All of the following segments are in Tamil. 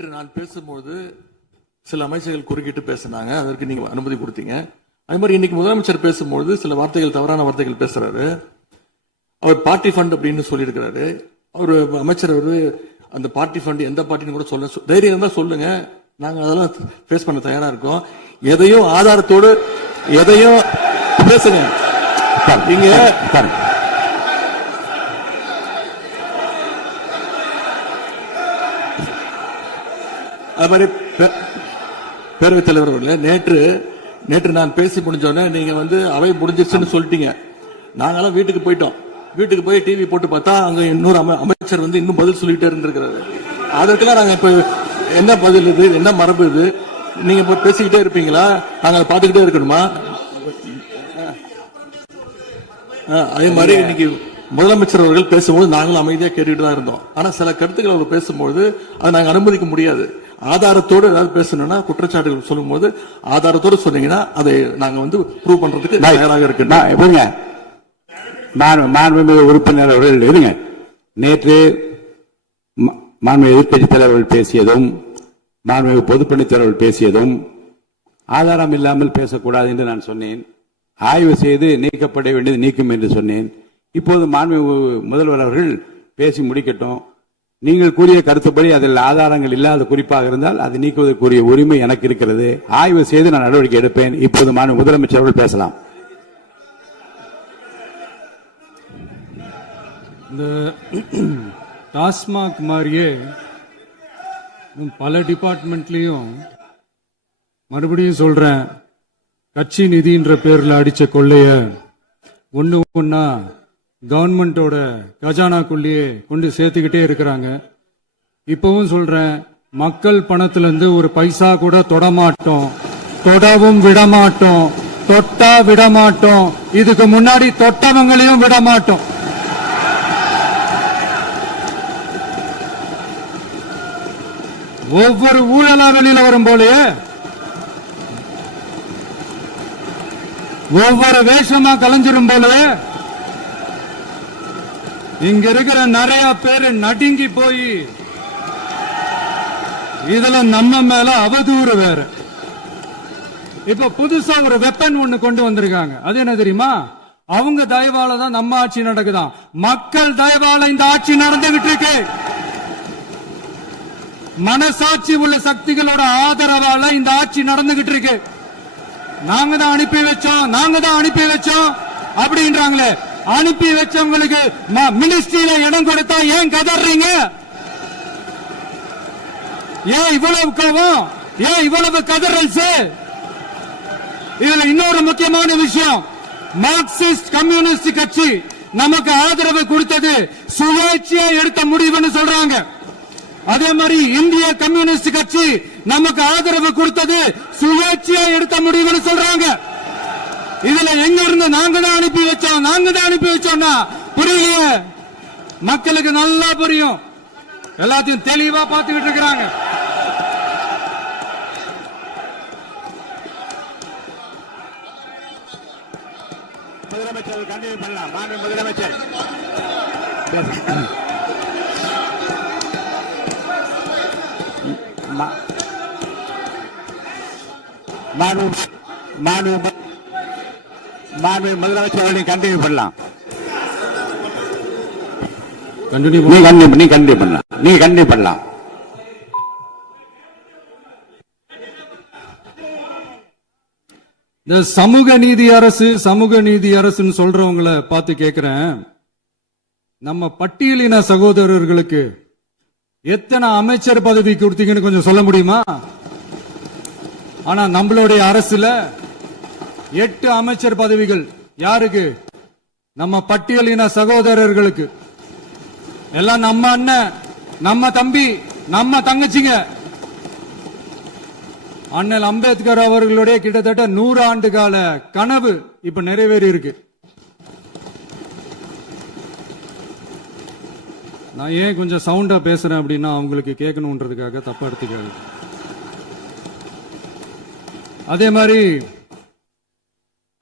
நேற்று நான் பேசும்போது சில அமைச்சர்கள் குறுக்கிட்டு பேசினாங்க, அதற்கு நீங்க அனுமதி கொடுத்தீங்க. அதே மாதிரி இன்னைக்கு முதலமைச்சர் பேசும்போது சில வார்த்தைகள், தவறான வார்த்தைகள் பேசுறாரு. அவர் பார்ட்டி ஃபண்ட் அப்படின்னு சொல்லியிருக்கிறாரு. அவர் அமைச்சர் அந்த பார்ட்டி ஃபண்ட் எந்த பார்ட்டின்னு கூட சொல்ல தைரியம் இருந்தா சொல்லுங்க, நாங்க அதெல்லாம் ஃபேஸ் பண்ண தயாரா இருக்கோம். எதையும் ஆதாரத்தோடு எதையும் பேசுங்க. நீங்க அது மாதிரி பேரவைத் தலைவர் அவர்களே, நேற்று நான் பேசி முடிஞ்சோடனே நீங்க அவை முடிஞ்சிருச்சுன்னு சொல்லிட்டீங்க. நாங்கெல்லாம் வீட்டுக்கு போயிட்டோம். வீட்டுக்கு போய் டிவி போட்டு பார்த்தா அங்க இன்னொரு அமைச்சர் இன்னும் பதில் சொல்லிட்டே இருந்திருக்கிறாரு. அதற்கெல்லாம் நாங்க இப்ப என்ன பதில் இது, என்ன மரபு இது? நீங்க இப்ப பேசிக்கிட்டே இருப்பீங்களா? நாங்க அதை பார்த்துக்கிட்டே இருக்கணுமா? அதே மாதிரி இன்னைக்கு முதலமைச்சர் அவர்கள் பேசும்போது நாங்களும் அமைதியா கேட்டுட்டு தான் இருந்தோம். ஆனா சில கருத்துக்கள் அவர் பேசும்போது அதை நாங்க அனுமதிக்க முடியாது. ஆதாரத்தோடு ஏதாவது பேசணும்னா, குற்றச்சாட்டுகள் சொல்லும் போது ஆதாரத்தோடு சொன்னீங்கன்னா அதை நாங்க ப்ரூவ் பண்றதுக்கு தயாராக இருக்கு. மாண்புமிகு உறுப்பினர் அவர்கள் இருங்க. நேற்று மாண்புமிகு எதிர்க்கட்சித் தலைவர்கள் பேசியதும், மாண்புமிகு பொதுப்பணித் தலைவர்கள் பேசியதும் ஆதாரம் இல்லாமல் பேசக்கூடாது என்று நான் சொன்னேன். ஆய்வு செய்து நீக்கப்பட வேண்டியது நீக்கும் என்று சொன்னேன். இப்போது மாண்புமிகு முதல்வர் அவர்கள் பேசி முடிக்கட்டும். நீங்கள் கூறிய கருத்துப்படி அதில் ஆதாரங்கள் இல்லாத குறிப்பாக இருந்தால் அது நீக்குவதற்குரிய உரிமை எனக்கு இருக்கிறது. ஆய்வு செய்து நான் நடவடிக்கை எடுப்பேன். இப்போது மாண்புமிகு முதலமைச்சர் அவர்கள் பேசலாம். இந்த டாஸ்மாக் மாதிரியே பல டிபார்ட்மெண்ட்லயும், மறுபடியும் சொல்றேன், கட்சி நிதின்ற பேர்ல அடிச்ச கொள்ளைய ஒன்னா கவர்மெண்டோட கஜானாக்குள்ளேயே கொண்டு சேர்த்துக்கிட்டே இருக்கிறாங்க. இப்பவும் சொல்றேன், மக்கள் பணத்துல இருந்து ஒரு பைசா கூட தொடமாட்டோம், தொடவும் விடமாட்டோம், தொட்டா விடமாட்டோம், இதுக்கு முன்னாடி தொட்டவங்களையும் விடமாட்டோம். ஒவ்வொரு ஊழலா வெளியில வரும் போலயே, ஒவ்வொரு வேஷமா கலைஞ்சிரும் போலயே இங்க இருக்கிற நிறைய பேரு நடுங்கி போய் இதுல நம்ம மேல அவதூறு வேற. இப்ப புதுசா ஒரு வெப்பன் ஒண்ணு கொண்டு வந்திருக்காங்க. அது என்ன தெரியுமா? அவங்க தயவால தான் நம்ம ஆட்சி நடக்குதான். மக்கள் தயவால இந்த ஆட்சி நடந்துகிட்டு இருக்கு. மனசாட்சி உள்ள சக்திகளோட ஆதரவால இந்த ஆட்சி நடந்துகிட்டு இருக்கு. நாங்க தான் அனுப்பி வச்சோம் அப்படின்றாங்களே. அனுப்பி வச்சவங்களுக்கு மினிஸ்ட்ரியில இடம் கொடுத்தா ஏன் கதறீங்க? ஏன் இவ்வளவு கோவம்? ஏன் இவ்வளவு கதறல்ஸ்? இதுல இன்னொரு முக்கியமான விஷயம், மார்க்சிஸ்ட் கம்யூனிஸ்ட் கட்சி நமக்கு ஆதரவு கொடுத்தது சுயேட்சையா எடுத்த முடிவுன்னு சொல்றாங்க. அதே மாதிரி இந்திய கம்யூனிஸ்ட் கட்சி நமக்கு ஆதரவு கொடுத்தது சுயேட்சையா எடுத்த முடிவுன்னு சொல்றாங்க. இதுல எங்க இருந்து நாங்க தான் அனுப்பி வச்சோம்னா புரியலையே. மக்களுக்கு நல்லா புரியும், எல்லாத்தையும் தெளிவா பார்த்துக்கிட்டு இருக்கிறாங்க. முதலமைச்சர் கண்டினியூ பண்ணலாம். மாண்புமிகு முதலமைச்சர் முதலமைச்சர் கண்டினியூ பண்ணலாம். நீ கண்டினியூ பண்ணலாம். இந்த சமூக நீதி அரசுன்னு சொல்றவங்களை பார்த்து கேட்கிறேன், நம்ம பட்டியலின சகோதரர்களுக்கு எத்தனை அமைச்சர் பதவி கொடுத்தீங்கன்னு கொஞ்சம் சொல்ல முடியுமா? ஆனா நம்மளுடைய அரசுல 8 அமைச்சர் பதவிகள் யாருக்கு? நம்ம பட்டியலின சகோதரர்களுக்கு. எல்லாம் நம்ம அண்ணன், நம்ம தம்பி, நம்ம தங்கச்சிங்க. அண்ணல் அம்பேத்கர் அவர்களுடைய கிட்டத்தட்ட 100 ஆண்டு கால கனவு இப்ப நிறைவேறி இருக்கு. நான் ஏன் கொஞ்சம் சவுண்டா பேசுறேன் அப்படின்னா அவங்களுக்கு கேட்கணும்ன்றதுக்காக தப்பா எடுத்துக்காது. அதே மாதிரி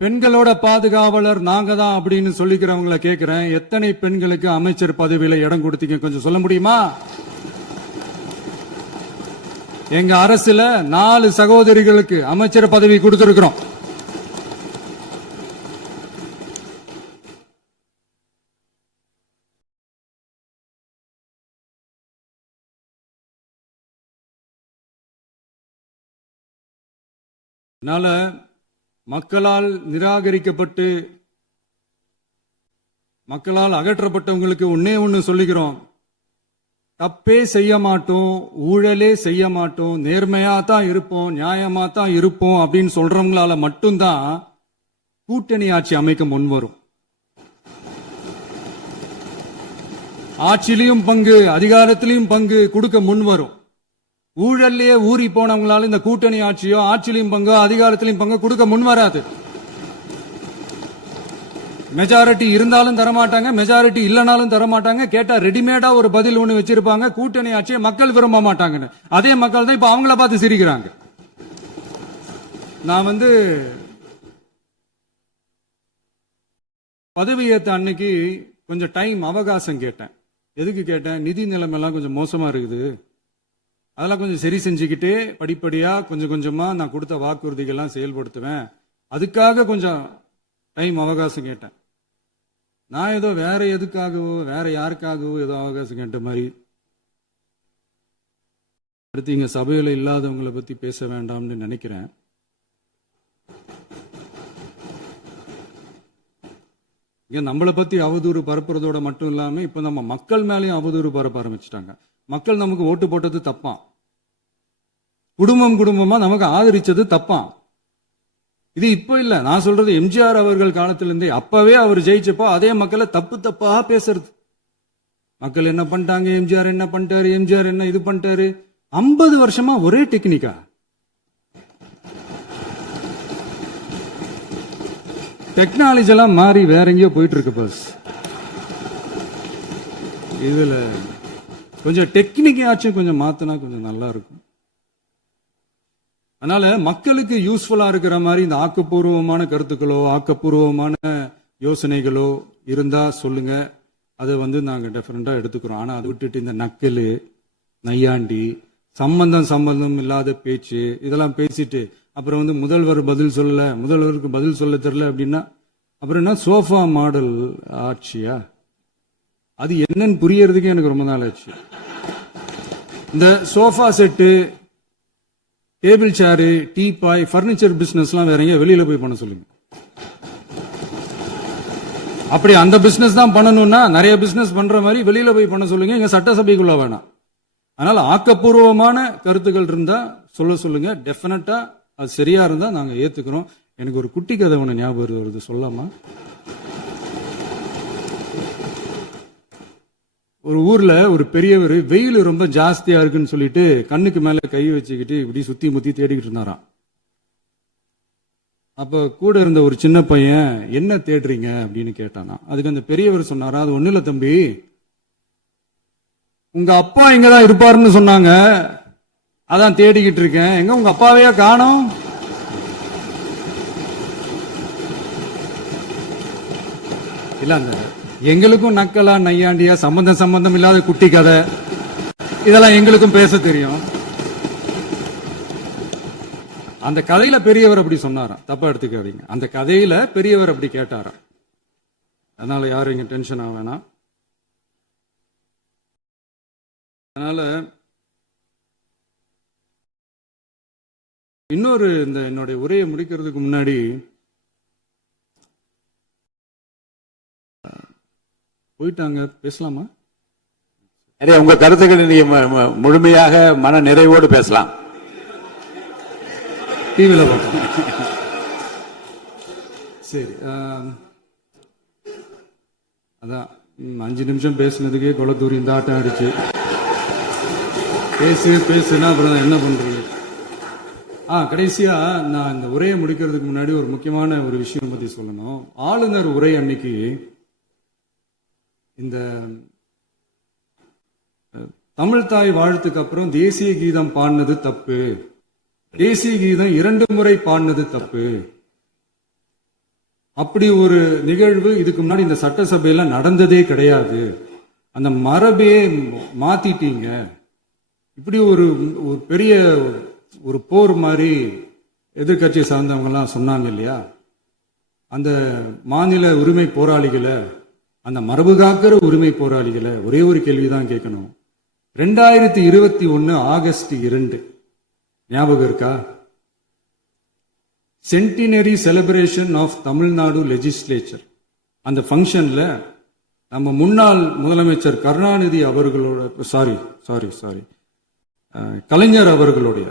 பெண்களோட பாதுகாவலர் நாங்க தான் அப்படின்னு சொல்லிக்கிறவங்களை கேட்கிறேன், எத்தனை பெண்களுக்கு அமைச்சர் பதவியில இடம் கொடுத்தீங்க கொஞ்சம் சொல்ல முடியுமா? எங்க அரசுல 4 சகோதரிகளுக்கு அமைச்சர் பதவி கொடுத்திருக்கிறோம். அதனால மக்களால் நிராகரிக்கப்பட்டு மக்களால் அகற்றப்பட்டவங்களுக்கு ஒன்னே ஒன்னு சொல்லிக்கிறோம், தப்பே செய்ய மாட்டோம், ஊழலே செய்ய மாட்டோம், நேர்மையா தான் இருப்போம், நியாயமா தான் இருப்போம் அப்படின்னு சொல்றவங்களால மட்டும்தான் கூட்டணி ஆட்சி அமைக்க முன்வரும். ஆட்சியிலையும் பங்கு, அதிகாரத்திலையும் பங்கு கொடுக்க முன்வரும். ஊழல்லையே ஊறி போனவங்களால இந்த கூட்டணி ஆட்சியோ ஆட்சியிலையும் பங்கு அதிகாரத்திலையும் பங்கு கொடுக்க முன்வராது. மெஜாரிட்டி இருந்தாலும் தரமாட்டாங்க, மெஜாரிட்டி இல்லனாலும் தரமாட்டாங்க. கேட்டா ரெடிமேடா ஒரு பதில் ஒண்ணு வச்சிருப்பாங்க, கூட்டணி ஆட்சியை மக்கள் விரும்ப மாட்டாங்கன்னு. அதே மக்கள் தான் இப்ப அவங்கள பார்த்து சிரிக்கிறாங்க. நான் பதவி ஏத்த அன்னைக்கு கொஞ்சம் டைம் அவகாசம் கேட்டேன். எதுக்கு கேட்டேன்? நிதி நிலைமைலாம் கொஞ்சம் மோசமா இருக்குது, அதெல்லாம் கொஞ்சம் சரி செஞ்சுக்கிட்டே படிப்படியா கொஞ்சம் கொஞ்சமா நான் கொடுத்த வாக்குறுதிகள்லாம் செயல்படுத்துவேன், அதுக்காக கொஞ்சம் டைம் அவகாசம் கேட்டேன். நான் ஏதோ வேற எதுக்காகவோ வேற யாருக்காகவோ ஏதோ அவகாசம் கேட்ட மாதிரி. அடுத்து இங்க சபையில இல்லாதவங்களை பத்தி பேச வேண்டாம்னு நினைக்கிறேன். இங்க நம்மளை பத்தி அவதூறு பரப்புறதோட மட்டும் இல்லாம இப்ப நம்ம மக்கள் மேலேயும் அவதூறு பரப்ப ஆரம்பிச்சுட்டாங்க. மக்கள் நமக்கு ஓட்டு போட்டது தப்பான், குடும்பம் குடும்பமா நமக்கு ஆதரிச்சது தப்பான். இது இப்ப இல்ல, நான் சொல்றது எம்ஜிஆர் அவர்கள் காலத்திலிருந்தே. அப்பவே அவர் ஜெயிச்சப்போ அதே மக்களை தப்பு தப்பா பேசுறது. மக்கள் என்ன பண்ணிட்டாங்க, எம்ஜிஆர் என்ன பண்ணிட்டாரு, எம்ஜிஆர் என்ன இது பண்ணிட்டாரு. 50 வருஷமா ஒரே டெக்னிக்கா. டெக்னாலஜி எல்லாம் மாறி வேற எங்கேயோ போயிட்டு இருக்கு பஸ். இதுல கொஞ்சம் டெக்னிக்காச்சும் கொஞ்சம் மாத்தினா கொஞ்சம் நல்லா இருக்கும். அதனால மக்களுக்கு யூஸ்ஃபுல்லா இருக்கிற மாதிரி இந்த ஆக்கப்பூர்வமான கருத்துக்களோ ஆக்கப்பூர்வமான யோசனைகளோ இருந்தா சொல்லுங்க, அதை நாங்க டெஃபரெண்டா எடுத்துக்கிறோம். ஆனா அதை விட்டுட்டு இந்த நக்கலு நையாண்டி சம்பந்தம் இல்லாத பேச்சு இதெல்லாம் பேசிட்டு அப்புறம் முதல்வர் பதில் சொல்லல, முதல்வருக்கு பதில் சொல்ல தெரியல அப்படின்னா அப்புறம் என்ன சோஃபா மாடல் ஆட்சியா? அது என்னன்னு புரியறதுக்கு எனக்கு ரொம்ப நாள் ஆச்சு. இந்த sofa set, table chair, teapoy, furniture பிசினஸ்லாம் வேற எங்க வெளியில போய் பண்ண சொல்லுங்க. அப்படி அந்த பிசினஸ் தான் பண்ணணும்னா நிறைய பிசினஸ் பண்ற மாதிரி வெளியில போய் பண்ண சொல்லுங்க, இங்க சட்டசபைக்குள்ள வேணாம். அதனால ஆக்கப்பூர்வமான கருத்துக்கள் இருந்தா சொல்லுங்க, டெஃபினட்டா அது சரியா இருந்தா நாங்க ஏத்துக்கிறோம். எனக்கு ஒரு குட்டி கதை ஒண்ணு ஞாபகம் வருது, சொல்லாமா? ஒரு ஊர்ல ஒரு பெரியவர் வெயில் ரொம்ப ஜாஸ்தியா இருக்குன்னு சொல்லிட்டு கண்ணுக்கு மேல கை வச்சுக்கிட்டு இப்படி சுத்தி முத்தி தேடிக்கிட்டு இருந்தாராம். அப்ப கூட இருந்த ஒரு சின்ன பையன் என்ன தேடுறீங்க அப்படின்னு கேட்டானா. அதுக்கு அந்த பெரியவர் சொன்னாரா, அது ஒண்ணு இல்ல தம்பி, உங்க அப்பா இங்கதான் இருப்பாருன்னு சொன்னாங்க, அதான் தேடிக்கிட்டு இருக்கேன். எங்க உங்க அப்பாவையா காணோம்? இல்ல அந்த எங்களுக்கும் நக்கலா நையாண்டியா சம்பந்தம் இல்லாத குட்டி கதை இதெல்லாம் எங்களுக்கும் பேச தெரியும். அந்த கதையில பெரியவர் அப்படி சொன்னாராம், தப்பா எடுத்துக்காதீங்க. அந்த கதையில பெரியவர் அப்படி கேட்டாராம். அதனால யாரும் இங்க டென்ஷன் ஆக வேணாம். அதனால இன்னொரு இந்த என்னுடைய உரையை முடிக்கிறதுக்கு முன்னாடி போயிட்டாங்க, பேசலாமா? நிறைய உங்க கருத்துக்களை நீங்க முழுமையாக மன நிறைவோடு பேசலாம். டிவியில பார்க்கலாம். சரி, அதான் 5 நிமிஷம் பேசுனதுக்கே கொலத்தூரி இந்த ஆட்டம் அடிச்சு பேசுனா அப்புறம் என்ன பண்றது? கடைசியா நான் இந்த உரையை முடிக்கிறதுக்கு முன்னாடி ஒரு முக்கியமான ஒரு விஷயம் பத்தி சொல்லணும். ஆளுநர் உரை அன்னைக்கு இந்த தமிழ் தாய் வாழ்த்துக்கு அப்புறம் தேசிய கீதம் பாடினது தப்பு, தேசிய கீதம் 2 முறை பாடினது தப்பு, அப்படி ஒரு நிகழ்வு இதுக்கு முன்னாடி இந்த சட்டசபையில நடந்ததே கிடையாது, அந்த மரபே மாத்திட்டீங்க இப்படி ஒரு ஒரு பெரிய ஒரு போர் மாதிரி எதிர்க்கட்சி சார்ந்தவங்க எல்லாம் சொன்னாங்க இல்லையா, அந்த மாநில உரிமை போராளிகளை, அந்த மரபு காக்கிற உரிமை போராளிகளை ஒரே ஒரு கேள்விதான் கேட்கணும். 2021 ஆகஸ்ட் 2 ஞாபகம் இருக்கா? Centenary celebration of Tamil Nadu legislature. அந்த ஃபங்க்ஷன்ல நம்ம முன்னாள் முதலமைச்சர் கருணாநிதி அவர்களோட கலைஞர் அவர்களுடைய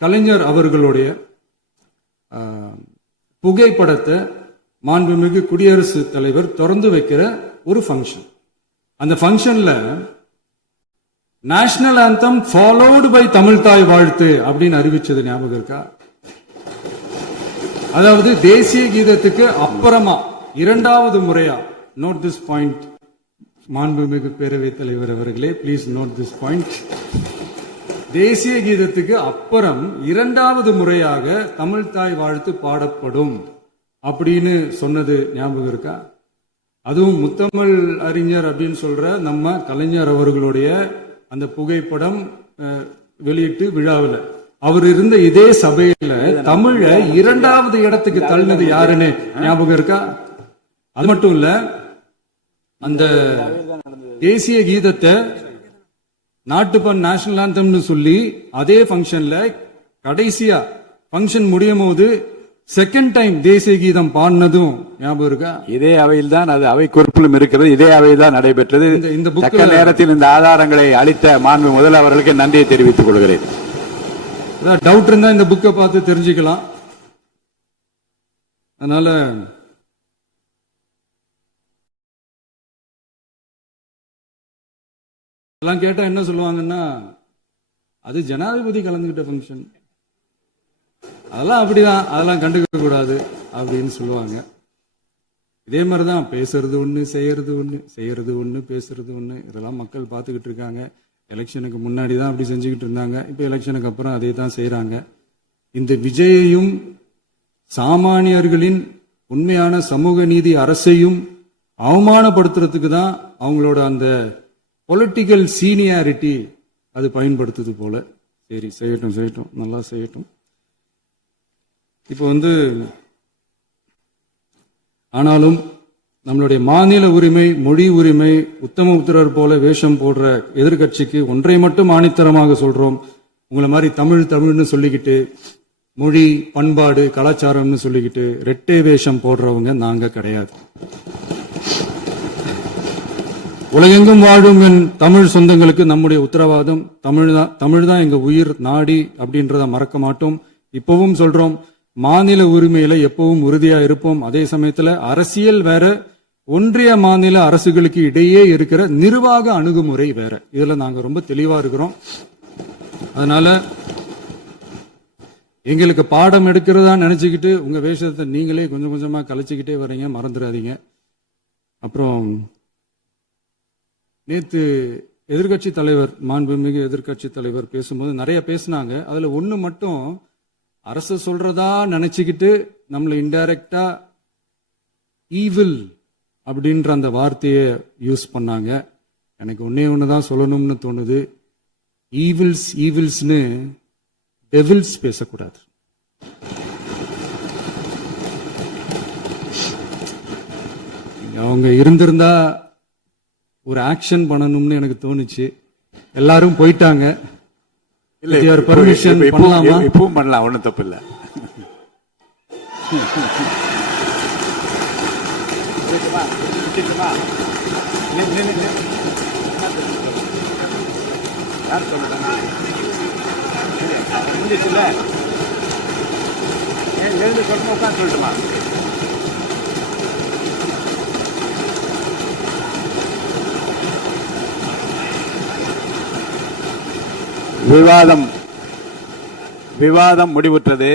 கலைஞர் அவர்களுடைய புகைப்படத்தை மாண்புமிகு குடியரசுத் தலைவர் திறந்து வைக்கிற ஒரு ஃபங்க்ஷன். அந்த ஃபங்க்ஷன்ல national anthem followed by Tamil Thai Vazhthu அப்படின்னு அறிவிச்சது ஞாபகம் இருக்கா? அதாவது தேசிய கீதத்துக்கு அப்புறமா இரண்டாவது முறையா, நோட் திஸ் பாயிண்ட் மாண்புமிகு பேரவைத் தலைவர் அவர்களே, பிளீஸ் நோட் திஸ் பாயிண்ட். தேசிய கீதத்துக்கு அப்புறம் இரண்டாவது முறையாக தமிழ் தாய் வாழ்த்து பாடப்படும் அப்படின்னு சொன்னது ஞாபகம் இருக்கா? அதுவும் முத்தமிழ் அறிஞர் அப்படின்னு சொல்ற நம்ம கலைஞர் அவர்களுடைய அந்த புகைப்படம் வெளியிட்டு விழாவில் அவர் இருந்த இதே சபையில தமிழ இரண்டாவது இடத்துக்கு தள்ளினது யாருன்னு ஞாபகம் இருக்கா? அது மட்டும் இல்ல, அந்த தேசிய கீதத்தை நாட்டுப்பண் நேஷனல் ஆந்தம்னு சொல்லி அதே ஃபங்க்ஷன்ல கடைசியா ஃபங்க்ஷன் முடியும் போது செகண்ட் டைம் தேசிய கீதம் பாடினதும் ஞாபகம் இருக்கா? இதே அவையில் தான், அது அவை குறிப்பிலும் இருக்கிறது, இதே அவையில் தான் நடைபெற்றது. இந்த தக்க நேரத்தில் இந்த ஆதாரங்களை அளித்த மாண்பு முதல் அவர்களுக்கு நன்றியை தெரிவித்துக் கொள்கிறேன். டவுட் இருந்தா இந்த புக்கை பார்த்து தெரிஞ்சுக்கலாம். அதனால எல்லாம் கேட்டா என்ன சொல்லுவாங்கன்னா, அது ஜனாதிபதி கலந்துகிட்ட ஃபங்க்ஷன், அதெல்லாம் அப்படிதான், அதெல்லாம் கண்டுக்க கூடாது அப்படின்னு சொல்லுவாங்க. இதே மாதிரிதான் பேசுறது ஒண்ணு, செய்யறது ஒண்ணு, பேசுறது ஒண்ணு. இதெல்லாம் மக்கள் பார்த்துக்கிட்டு இருக்காங்க. எலெக்ஷனுக்கு முன்னாடி தான் அப்படி செஞ்சுக்கிட்டு இருந்தாங்க, இப்ப எலெக்ஷனுக்கு அப்புறம் அதே தான் செய்யறாங்க. இந்த விஜயையும் சாமானியர்களின் உண்மையான சமூக நீதி அரசையும் அவமானப்படுத்துறதுக்கு தான் அவங்களோட அந்த பொலிட்டிக்கல் சீனியாரிட்டி அது பயன்படுத்துது போல. சரி, செய்யட்டும், நல்லா செய்யட்டும். இப்போ ஆனாலும் நம்மளுடைய மாநில உரிமை, மொழி உரிமை, உத்தம உத்தரர் போல வேஷம் போடுற எதிர்கட்சிக்கு ஒன்றை மட்டும் ஆணித்தரமாக சொல்றோம். உங்களை மாதிரி தமிழ்னு சொல்லிக்கிட்டு, மொழி, பண்பாடு, கலாச்சாரம்னு சொல்லிக்கிட்டு ரெட்டை வேஷம் போடுறவங்க நாங்க கிடையாது. உலகெங்கும் வாழும் என் தமிழ் சொந்தங்களுக்கு நம்முடைய உத்தரவாதம் தமிழ் தான் எங்க உயிர் நாடி அப்படின்றத மறக்க மாட்டோம். இப்பவும் சொல்றோம், மாநில உரிமையில எப்பவும் உறுதியா இருப்போம். அதே சமயத்துல அரசியல் வேற, ஒன்றிய மாநில அரசுகளுக்கு இடையே இருக்கிற நிர்வாக அணுகுமுறை வேற. இதுல நாங்க ரொம்ப தெளிவா இருக்கிறோம். அதனால எங்களுக்கு பாடம் எடுக்கிறதா நினைச்சுக்கிட்டு உங்க வேஷத்தை நீங்களே கொஞ்சம் கொஞ்சமா கலைச்சுக்கிட்டே வர்றீங்க, மறந்துடாதீங்க. அப்புறம் நேத்து எதிர்கட்சி தலைவர், மாண்புமிகு எதிர்கட்சி தலைவர் பேசும்போது நிறைய பேசினாங்க. அதுல ஒண்ணு மட்டும், அரசு சொல்றதா நினைச்சுக்கிட்டு நம்மளை இன்டைரக்டா ஈவில் அப்படின்ற அந்த வார்த்தையை யூஸ் பண்ணாங்க. எனக்கு ஒண்ணுதான் சொல்லணும்னு தோணுது. ஈவில்ஸ்னு டெவில்ஸ் பேசக்கூடாது. அவங்க இருந்திருந்தா ஒரு ஆக்ஷன் பண்ணணும்னு எனக்கு தோணுச்சு. எல்லாரும் போயிட்டாங்க. பர்மிஷன் பண்ணலாமா? இப்பவும் பண்ணலாம், ஒண்ணும் தப்பு இல்ல. சொல்லட்டுமா? விவாதம் முடிவுற்றது.